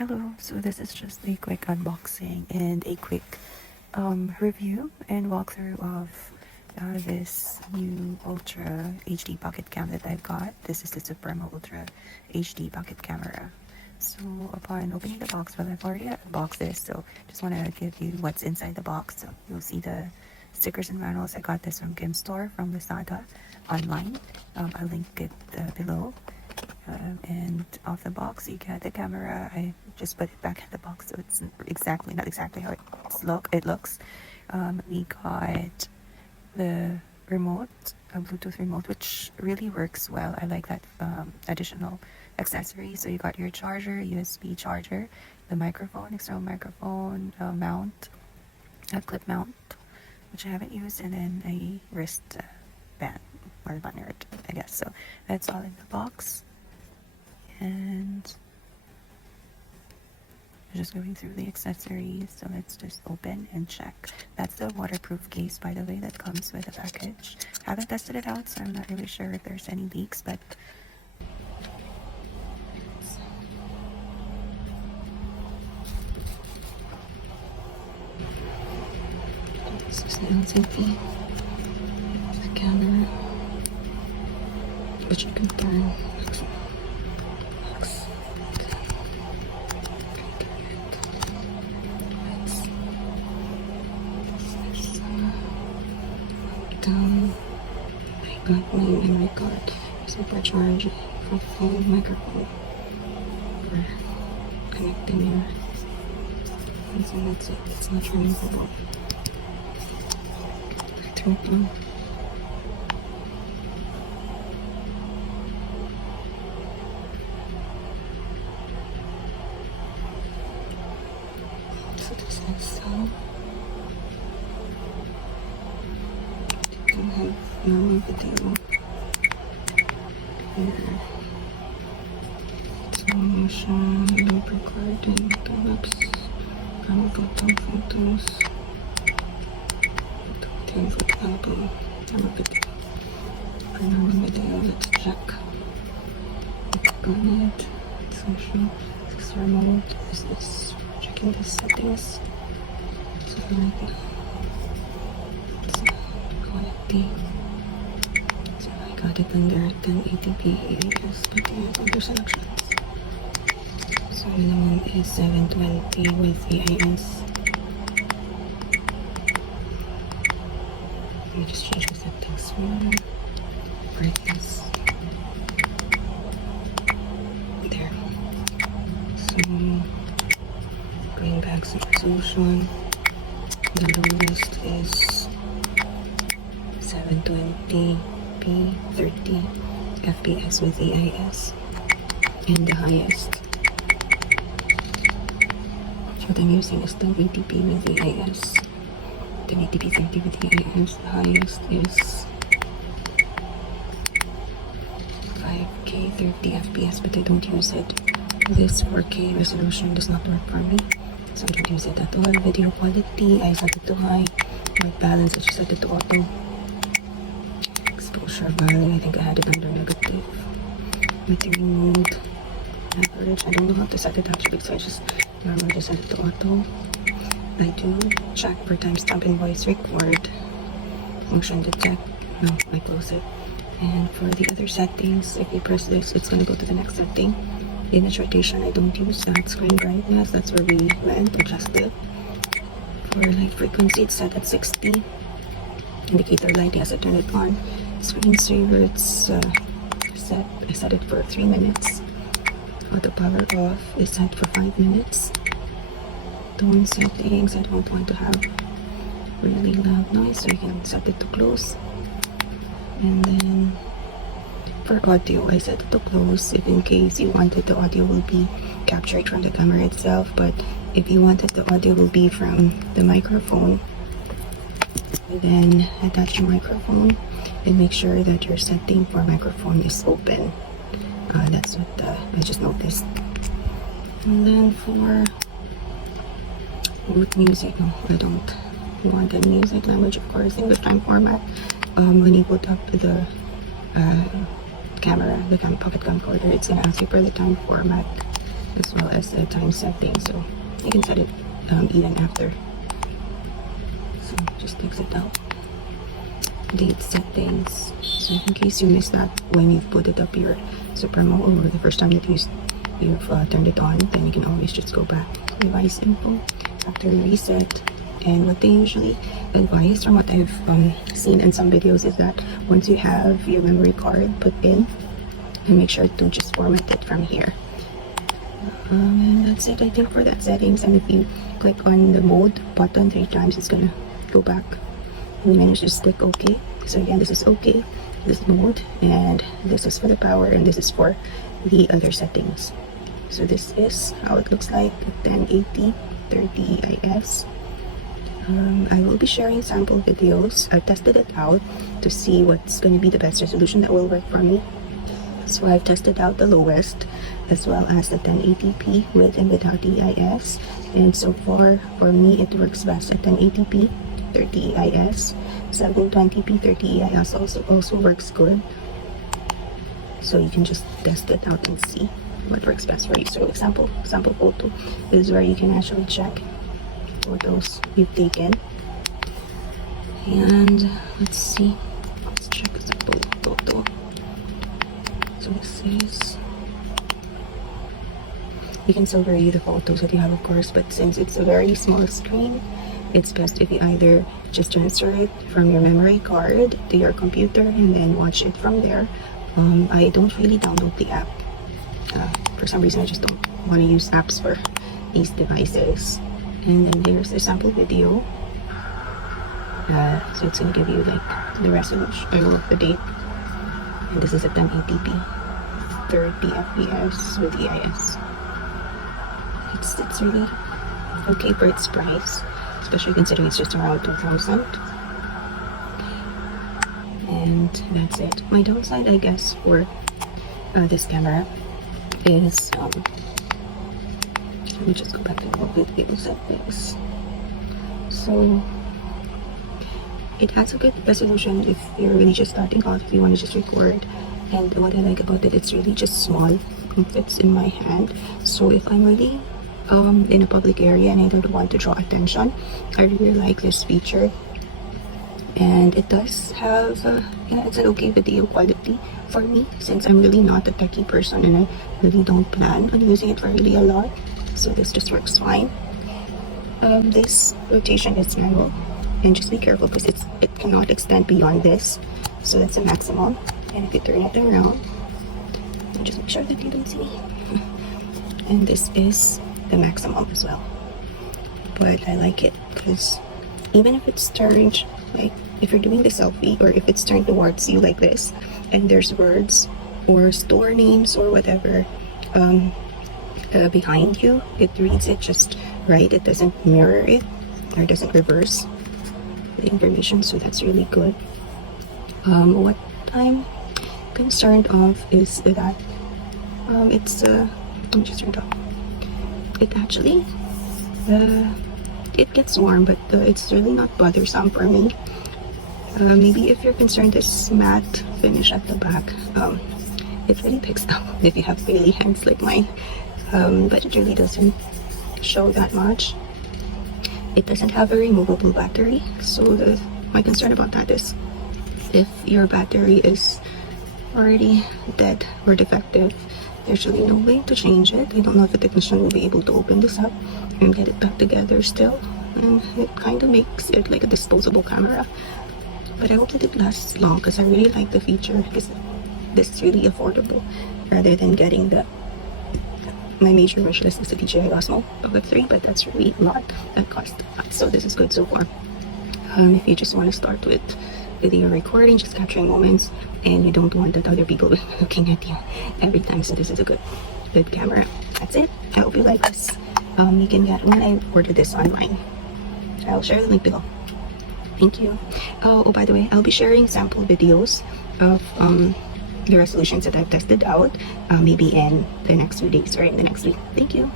Hello, so this is just a quick unboxing and a quick review and walkthrough of this new Ultra HD pocket cam that I've got. This is the Supremo Ultra HD pocket camera. So upon opening the box, well, I've already unboxed this, so just want to give you what's inside the box. So you'll see the stickers and manuals. I got this from Kim Store from Lazada online. I'll link it below. And off the box you get the camera. I just put it back in the box so it's not exactly how it looks. We got the remote, a Bluetooth remote, which really works well. I like that additional accessory. So you got your charger, USB charger, the microphone, external microphone mount, a clip mount, which I haven't used, and then a wrist band or lanyard, I guess. So that's all in the box. And just going through the accessories, so let's just open and check. That's the waterproof case, by the way, that comes with the package. Haven't tested it out, so I'm not really sure if there's any leaks, but this is the LCD, the camera, which you can turn. I got my memory card, supercharge for phone microphone for connecting your, and so that's it. It's not removable. I threw it on. So this is so. I have no video here. Slow motion, loop recording, clips, photos, for album, camera video. For normal video, let's check. Got it. Social, external mode. This is checking the settings. So right now. So I got it under 1080p AAS, but I have other selections. So minimum is 720 with AIS. Let me just change the settings for brightness. There. So going back to resolution, the lowest is 720p 30 fps with AIS, and the highest what I'm using is 1080p with AIS, 1080p 30 with AIS. The highest is 5K 30 fps, but I don't use it. This 4K resolution does not work for me, so I don't use it at all. Video quality, I set it to high. White balance, I just set it to auto. Exposure value, I think I had it under negative. Metering mode, average, I don't know how to set it actually, so I just normally just set it to auto. I do check per timestamp and voice record. Motion detect, no, I close it. And for the other settings, if you press this, it's going to go to the next setting. Image rotation, I don't use that. Screen brightness, that's where we went, adjusted. For light frequency, it's set at 60. Indicator light, yes, I turn it on. Screensaver, it's I set it for 3 minutes. Auto power off is set for 5 minutes. Tone settings, I don't want to have really loud noise, so you can set it to close. And then for audio, I set it to close if in case you wanted the audio will be captured from the camera itself, but if you wanted the audio will be from the microphone, then attach your microphone and make sure that your setting for microphone is open. That's what I just noticed. And then for boot music, no, I don't want any music. Language, of course, English time format. When you put up the camera, the pocket camcorder, it's gonna ask you for the time format. as well as a time setting, so you can set it even after. So just exit out. Date settings. So in case you missed that when you put it up your Supremo or the first time that you've turned it on, then you can always just go back. Device info, factory reset. And what they usually advise, from what I've seen in some videos, is that once you have your memory card put in, and make sure to just format it from here. And that's it, I think, for that settings. And if you click on the mode button 3 times, it's gonna go back. And then you just click OK. So again, this is OK, this is mode, and this is for the power, and this is for the other settings. So this is how it looks like at 1080 30 IS. I will be sharing sample videos. I've tested it out to see what's going to be the best resolution that will work for me. So I've tested out the lowest as well as the 1080p with and without EIS, and so far for me it works best at 1080p 30 EIS. 720p 30 EIS also works good, so you can just test it out and see what works best for you. So sample photo is where you can actually check photos you've taken. And let's see, let's check a sample photo. So this is, you can still view the photos that you have, of course, but since it's a very small screen, it's best if you either just transfer it from your memory card to your computer and then watch it from there. I don't really download the app. For some reason, I just don't want to use apps for these devices. And then there's a sample video. So it's going to give you like the resolution or the date. And this is at 1080p 30 FPS with EIS. It's really okay for its price, especially considering it's just around 2,000. And that's it. My downside, I guess, for this camera is let me just go back to the video settings. So it has a good resolution if you're really just starting off, if you want to just record. And what I like about it, it's really just small. It fits in my hand. So if I'm really in a public area and I don't want to draw attention, I really like this feature. And it does have it's an okay video quality for me, since I'm really not a techie person and I really don't plan on using it for really a lot. So this just works fine. This rotation is manual, and just be careful because it cannot extend beyond this. So that's a maximum. And if you turn it around, just make sure that you don't see me. And this is the maximum as well. But I like it because even if it's turned, like if you're doing the selfie or if it's turned towards you like this, and there's words or store names or whatever behind you, it reads it just right. It doesn't mirror it or doesn't reverse the information, so that's really good. What I'm concerned of is that it's let me just turn it off. It actually it gets warm, but it's really not bothersome for me. Maybe if you're concerned this matte finish at the back, it really picks up if you have really hands like mine, but it really doesn't show that much. It doesn't have a removable battery, so my concern about that is if your battery is already dead or defective, there's really no way to change it. I don't know if a technician will be able to open this up and get it back together still, and it kind of makes it like a disposable camera. But I hope that it lasts long because I really like the feature, because this is really affordable rather than getting my major wish list is the DJI Osmo Pocket 3, but that's really a lot. That costs a lot, so this is good so far. If you just want to start with video recording, just capturing moments, and you don't want that other people looking at you every time, so this is a good camera. That's it. I hope you like this. You can get when I ordered this online. I'll share the link below. Thank you. Oh, by the way, I'll be sharing sample videos of the resolutions that I've tested out, maybe in the next few days or in the next week. Thank you.